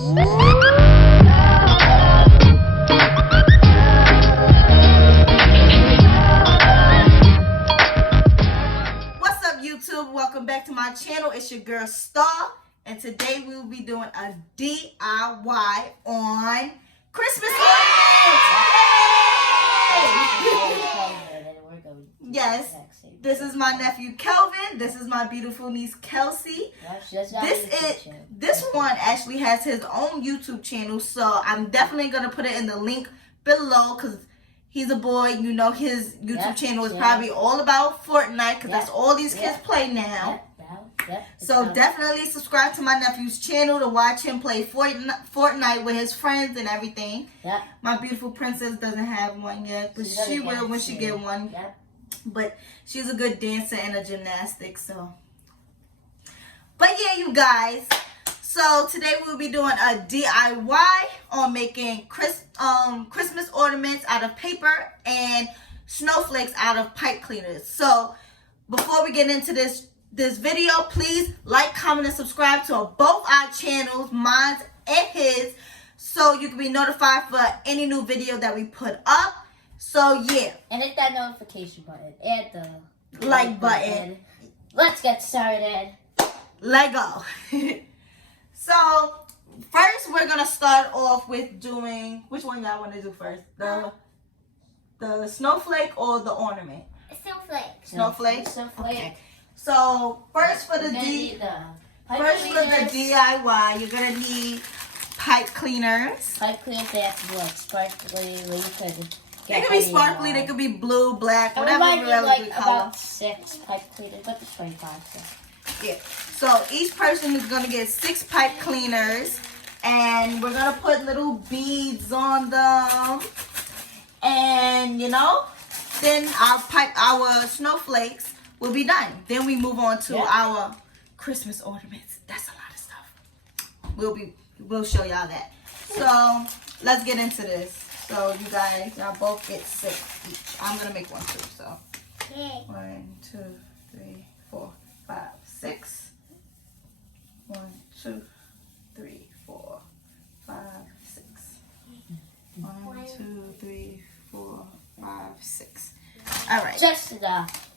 What's up, YouTube? Welcome back to my channel. It's your girl Star, and today we will be doing a DIY on Christmas ornaments. Yes, this is my nephew Kelvin. This is my beautiful niece Kelsey. This one actually has his own YouTube channel, so I'm definitely gonna put it in the link below because he's a boy. You know his YouTube channel is probably all about Fortnite because that's all these kids play now. So definitely subscribe to my nephew's channel to watch him play Fortnite with his friends and everything. My beautiful princess doesn't have one yet, but she will when she get one. But she's a good dancer and a gymnastics, so. But yeah, you guys. So today we'll be doing a DIY on making Christmas ornaments out of paper and snowflakes out of pipe cleaners. So before we get into this video, please like, comment, and subscribe to both our channels, mine and his, so you can be notified for any new video that we put up. So yeah. And hit that notification button and the like button. Let's get started. Let go. So first we're gonna start off with doing, which one y'all want to do first? The snowflake or the ornament? Snowflake. Okay. So first for the DIY, you're gonna need pipe cleaners. Pipe cleaners, they have to be like sparkly. They could be sparkly. They could be blue, black, whatever you like color. About 6 pipe cleaners, but it's 25. So. Yeah. So each person is gonna get 6 pipe cleaners, and we're gonna put little beads on them, and then our snowflakes will be done. Then we move on to our Christmas ornaments. That's a lot of stuff. We'll show y'all that. So let's get into this. So you guys, y'all both get 6 each. I'm gonna make one too. So 1, 2, 3, 4, 5, 6. 1, 2, 3, 4, 5, 6. 1, 2, 3, 4, 5, 6. All right. Just enough.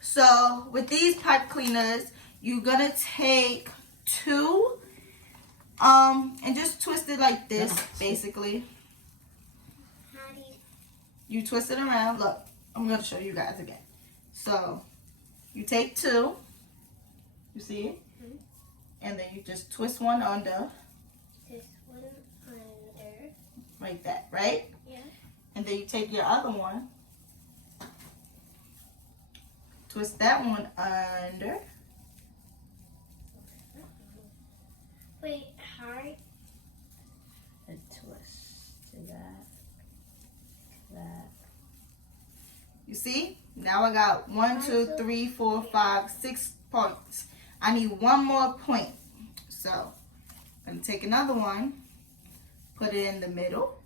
So with these pipe cleaners, you're gonna take 2, and just twist it like this, basically. You twist it around. Look, I'm gonna show you guys again. So you take 2. You see it? And then you just twist one under. This one under. Like that, right? Yeah. And then you take your other one. Twist that one under. Wait, hard? And twist to that. You see? Now I got 1, 2, 3, 4, 5, 6 points. I need one more point. So I'm gonna take another one, put it in the middle,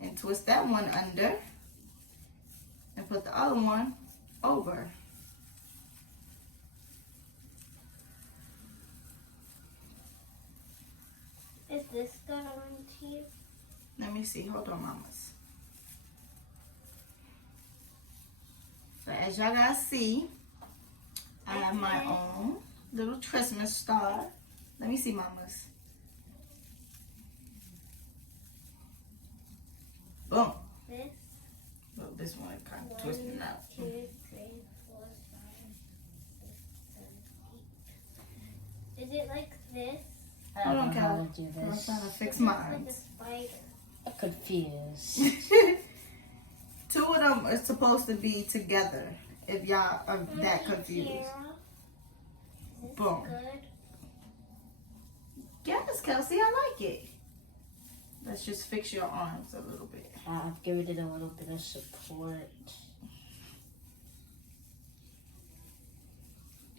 and twist that one under, and put the other one over. Is this going to you? Let me see. Hold on, mamas. So as y'all guys see, I have my own little Christmas star. Let me see, mamas. Boom. This? Well, this one kind of twisting out. 2, 3, 4, 5, 6, 7, 8. Is it like this? I don't know how to do I'm this. trying to fix It's mine. like a spider. I'm confused. 2 of them are supposed to be together. If y'all are that confused. Is this Boom. good? Yes, Kelsey, I like it. Let's just fix your arms a little bit. I've given it a little bit of support.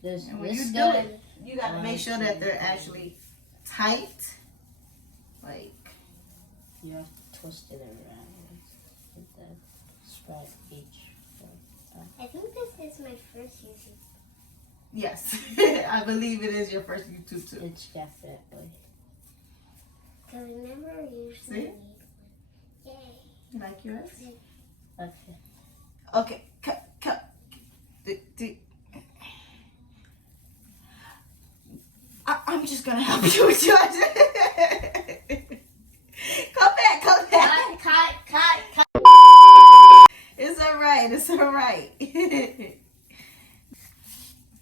And when you do it, you gotta make sure that they're actually tight. Like, you have to twist it around with the spread each. I think this is my first YouTube. yes, I believe it is your first YouTube too. It's definitely. Because we never usually See? need one. Yay. You like yours? Okay. Okay. I'm just gonna help you with yours. Come back. Cut. It's alright. It's alright.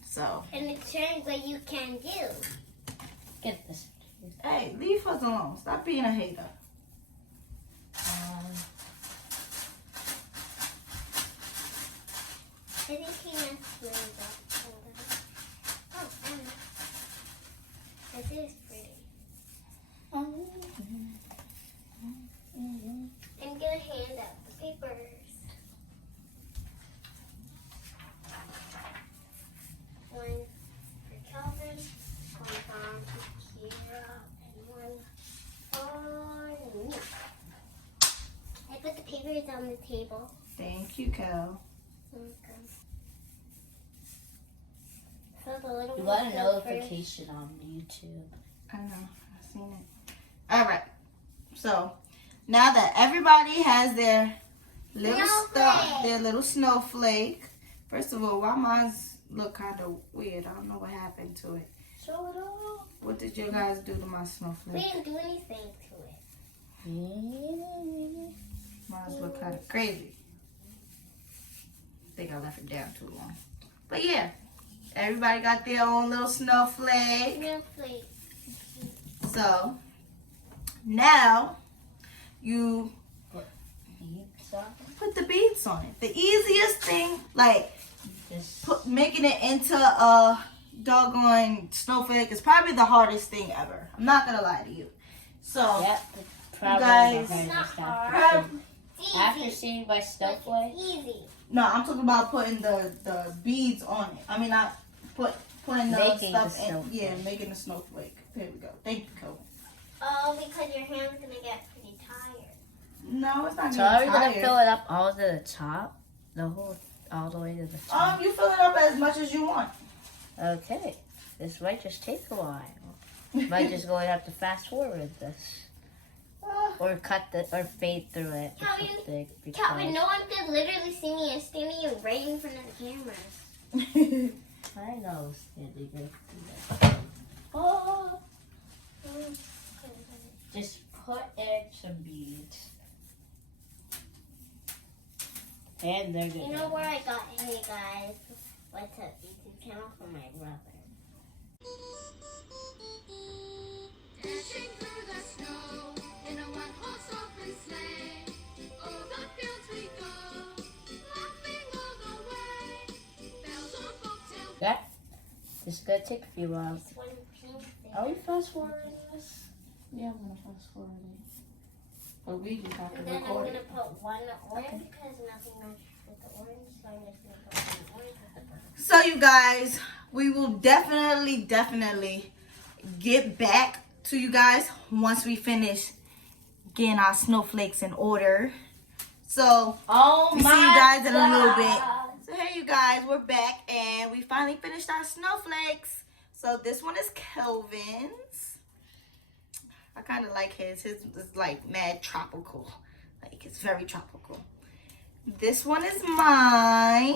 So. And it shows what you can do. Get this. Hey, leave us alone. Stop being a hater. I think he messed with that. Oh, this is pretty. I'm gonna hand out the papers. One for Kelvin, one for Kira, and one for me. I put the papers on the table. Thank you, Kel. Okay. So the little You one got a goes notification on YouTube. I know. I've seen it. All right. So now that everybody has their little stuff, their little snowflake. First of all, why mine's look kind of weird? I don't know what happened to it. Show it off. What did you guys do to my We snowflake? didn't do anything to it. Mine's look kind of crazy. I think I left it down too long. But yeah, everybody got their own little snowflake. Snowflake. So now you put the beads on it. The easiest thing, like making it into a doggone snowflake, is probably the hardest thing ever. I'm not gonna lie to you. So Yep, guys, It's not hard. It's after easy. seeing my snowflake, It's easy. no, I'm talking about putting the beads on it. I mean, not putting the Making stuff the in. snowflake. Yeah, making the snowflake. There we go. Thank you, Cole. Oh, because your hand's gonna get pretty tired. No, it's not so are we getting gonna tired. fill it up all to the top? All the way to the top? You fill it up as much as you want. Okay. This might just take a while. Might just going to have to fast forward this. Or fade through it. Or Calvin, something, Calvin, no one could literally see me. I'm standing right in front of the cameras. I know, standing right there. Oh. Just put in some beads. And they're good. You know where I got, hey guys, what's up, YouTube channel from my brother. Dashing through the snow in a one-horse open sleigh. O'er the fields we go, laughing all the way. Bells on bobtail. Yeah. This is gonna take a few hours. This one pink there. Are we fast forwarding this? Yeah, I'm gonna fast forward it. But we just have to And then I'm record gonna it. put one orange because nothing matches with the orange, so I'm just gonna put one orange with the purple. So you guys, we will definitely get back to you guys once we finish getting our snowflakes in order. So Oh we see you guys in a little bit. So hey you guys, we're back and we finally finished our snowflakes. So this one is Kelvin's. I kind of like his. His is like mad tropical. Like it's very tropical. This one is mine.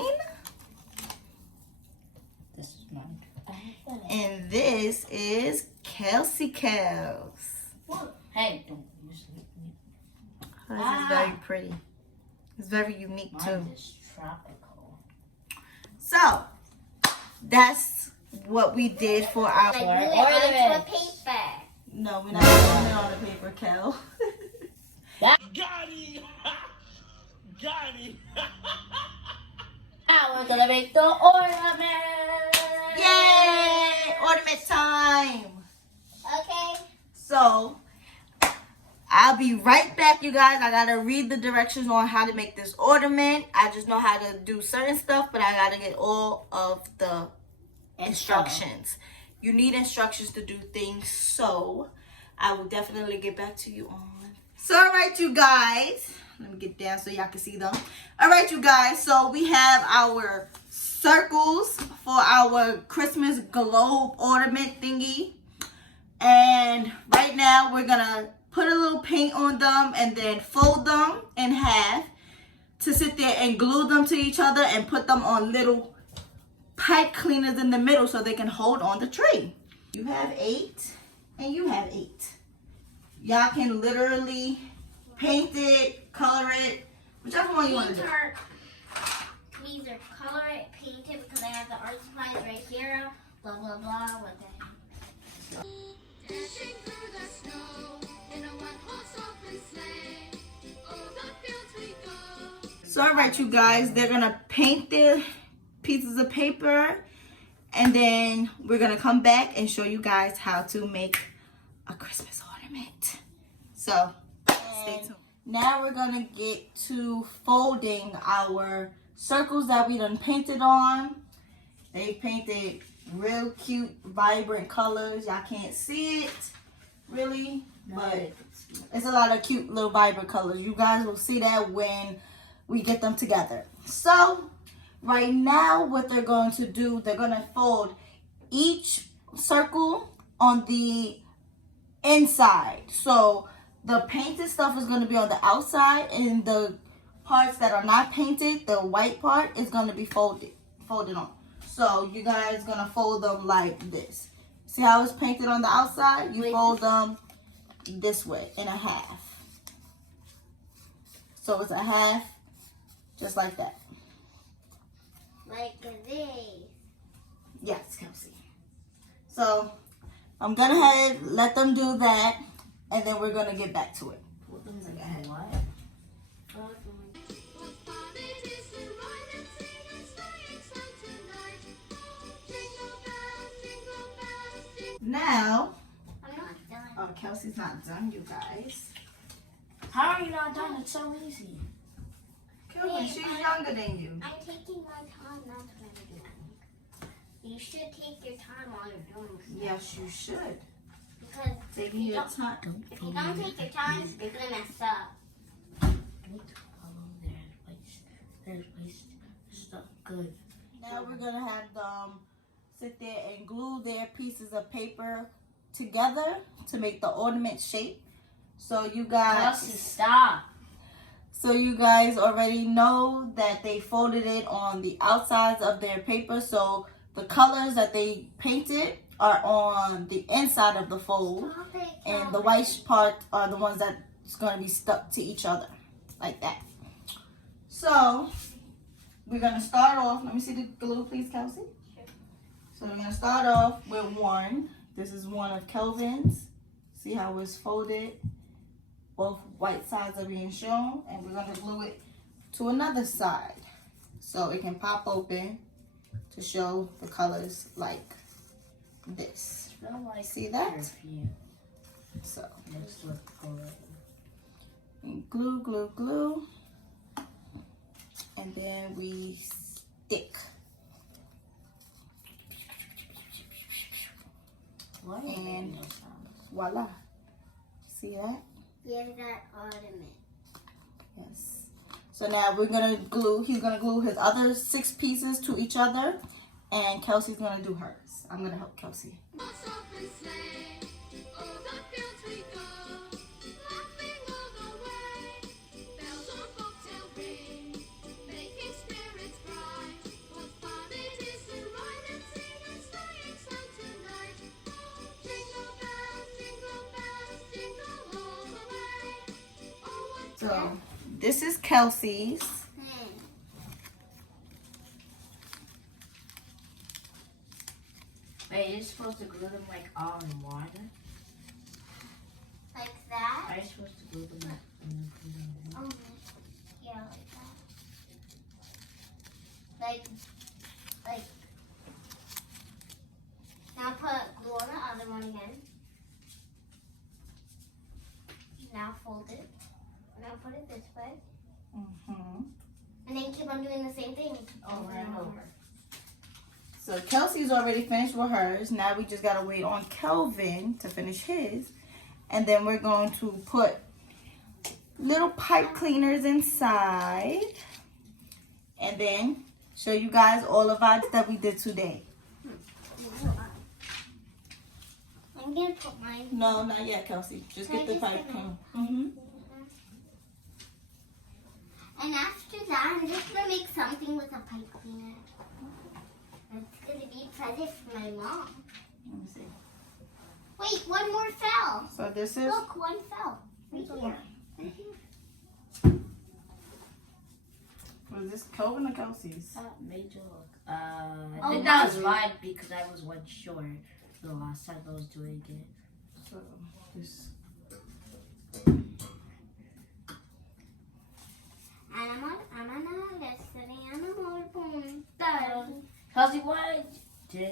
This is mine. And this is Kelsey Kels. Hey, don't use it. This is very pretty. It's very unique too. Mine is tropical. So that's what we did for our. Like glue Or it onto a ornaments. paper. No, we're not doing it on the paper, Kel. Got it! Got it! Now we're gonna make the ornament. Yay! Ornament time. Okay. So I'll be right back, you guys. I gotta read the directions on how to make this ornament. I just know how to do certain stuff, but I gotta get all of the instructions. You need instructions to do things, so I will definitely get back to you on. So all right, you guys, let me get down so y'all can see them. All right, you guys, so we have our circles for our Christmas globe ornament thingy, and right now we're gonna put a little paint on them, and then fold them in half to sit there and glue them to each other and put them on little pipe cleaners in the middle so they can hold on the tree. You have 8 and you have 8. Y'all can literally paint it, color it, whichever one you want to do. These are color it, paint it, because I have the art supplies right here. Blah blah blah. What the heck? Dashing through the snow in a one-horse open sleigh. O'er the fields we go. So alright you guys, they're going to paint their pieces of paper, and then we're going to come back and show you guys how to make a Christmas ornament. So stay tuned. Now we're going to get to folding our circles that we done painted on. They painted real cute, vibrant colors. Y'all can't see it really, but it's a lot of cute little vibrant colors. You guys will see that when we get them together. So right now what they're going to do, they're going to fold each circle on the inside. So the painted stuff is going to be on the outside, and the parts that are not painted, the white part, is going to be folded on. So you guys going to fold them like this. See how it's painted on the outside? You fold them this way in a half. So it's a half, just like that. Like this. Yes, Kelsey. So I'm going to let them do that, and then we're going to get back to it. What? What fun it is to ride and sing a sleighing song tonight. Jingle bells, jingle bells, jingle. Now, I'm not done. oh, Kelsey's not done, you guys. How are you not done? It's so easy. Kelvin, she's younger than you. I'm taking my time. That's what I'm doing. You should take your time while you're doing stuff. Yes, you should. Because Taking your time. if you don't take your time, you're gonna mess up. Don't follow their waste stuff. Good. Now we're gonna have them sit there and glue their pieces of paper together to make the ornament shape. So you Kelsey, guys, stop. so you guys already know that they folded it on the outsides of their paper. So the colors that they painted are on the inside of the fold, Stop it, and the Kelvin. white part are the ones that's going to be stuck to each other like that. So we're going to start off. Let me see the glue, please, Kelsey. Sure. So we're going to start off with one. This is one of Kelvin's. See how it's folded? Both white sides are being shown, and we're going to glue it to another side so it can pop open to show the colors like this. Smell like See that? perfume. So Let's look good. and glue, glue, glue, and then we stick. What? And voila. See that? Yeah, that ornament. Yes. So now we're gonna glue. He's gonna glue his other 6 pieces to each other, and Kelsey's gonna do hers. I'm gonna help Kelsey. Horse open sleigh. O'er the fields we go. Laughing all the way. Bells on bobtail ring. Making spirits bright. What fun it is to ride and sing a sleighing song tonight. Jingle bells, jingle all the way. Oh, what So this is Kelsey's. Wait, you're supposed to glue them like all in water? Like that? Are you supposed to glue them like in the Oh, yeah, like that. Like. Now put glue on the other one again. Now fold it. Now put it this way. Mm-hmm. And then keep on doing the same thing over and over. So Kelsey's already finished with hers. Now we just gotta wait on Kelvin to finish his. And then we're going to put little pipe cleaners inside. And then show you guys all of our that we did today. I'm gonna put mine. No, not yet, Kelsey. Just get the pipe clean. And after that, I'm just gonna make something with a pipe cleaner. It's gonna be a present for my mom. Let me see. Wait, one more fell. So this is. Look, one fell. Right here. Right here. Was this Kelvin or Kelsey's? Made you look. I Oh, think that was mine. mine because I was one short the last time I was doing it. So this. I'm on yesterday. I'm a motorboy. Kelsey, what? You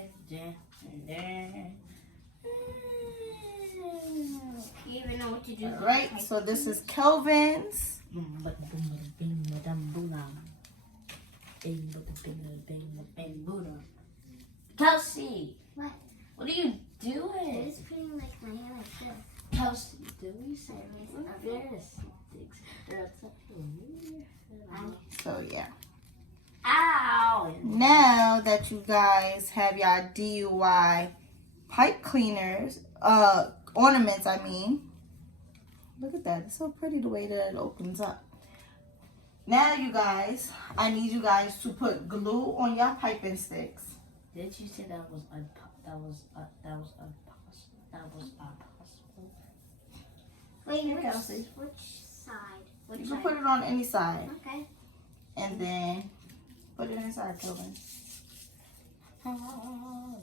even know what to do. Alright, so this is Kelvin's. Kelsey, What? what are you I'm doing? just putting like my hair like this. Kelsey, do we say this? So yeah. Ow! Now that you guys have your DIY pipe cleaners, ornaments, I mean. Look at that. It's so pretty the way that it opens up. Now, you guys, I need you guys to put glue on your piping sticks. Did you say that was impossible? Wait, Here, Kelsey. which side? Which You can side? put it on any side. Okay. And then put it inside, Kelvin. Come on.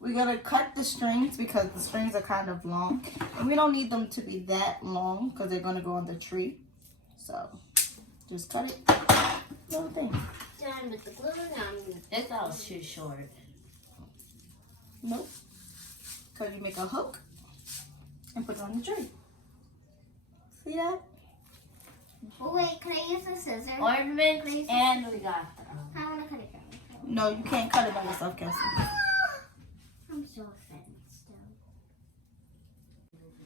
We're going to cut the strings because the strings are kind of long. And we don't need them to be that long because they're going to go on the tree. So, just cut it. Little thing. Done with the glue. Now I'm gonna. I thought it was too short. Nope. Because you make a hook and put it on the tree. See that? Oh wait, can I use the scissors? Ornament, and we got I wanna cut it down. No, you can't cut it by yourself, Kelsey. I'm so offended still.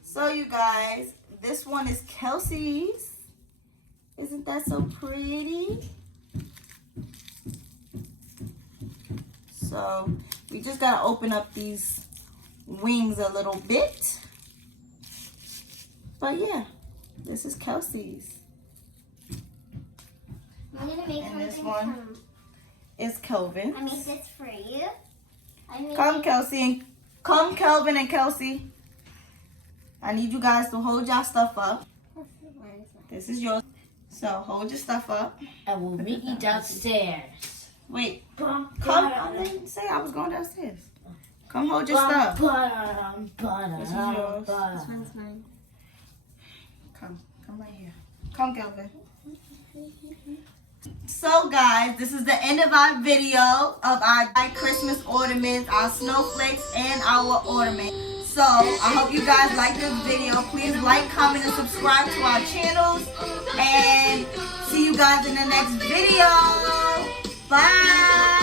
So, you guys, this one is Kelsey's. Isn't that so pretty? So, we just got to open up these wings a little bit. But, yeah, this is Kelsey's. I'm gonna make And something this one from. Is Kelvin. I made this for you. Come, Kelsey. And come, Kelvin and Kelsey. I need you guys to hold your stuff up. This is yours. So, hold your stuff up. And we'll meet you downstairs. Wait. Come. I didn't say I was going downstairs. Come hold your stuff. This is yours. This one's mine. Come right here. Come, Kelvin. So, guys, this is the end of our video of our Christmas ornaments, our snowflakes, and our ornament. So, I hope you guys like this video. Please like, comment, and subscribe to our channels. And see you guys in the next video. Bye.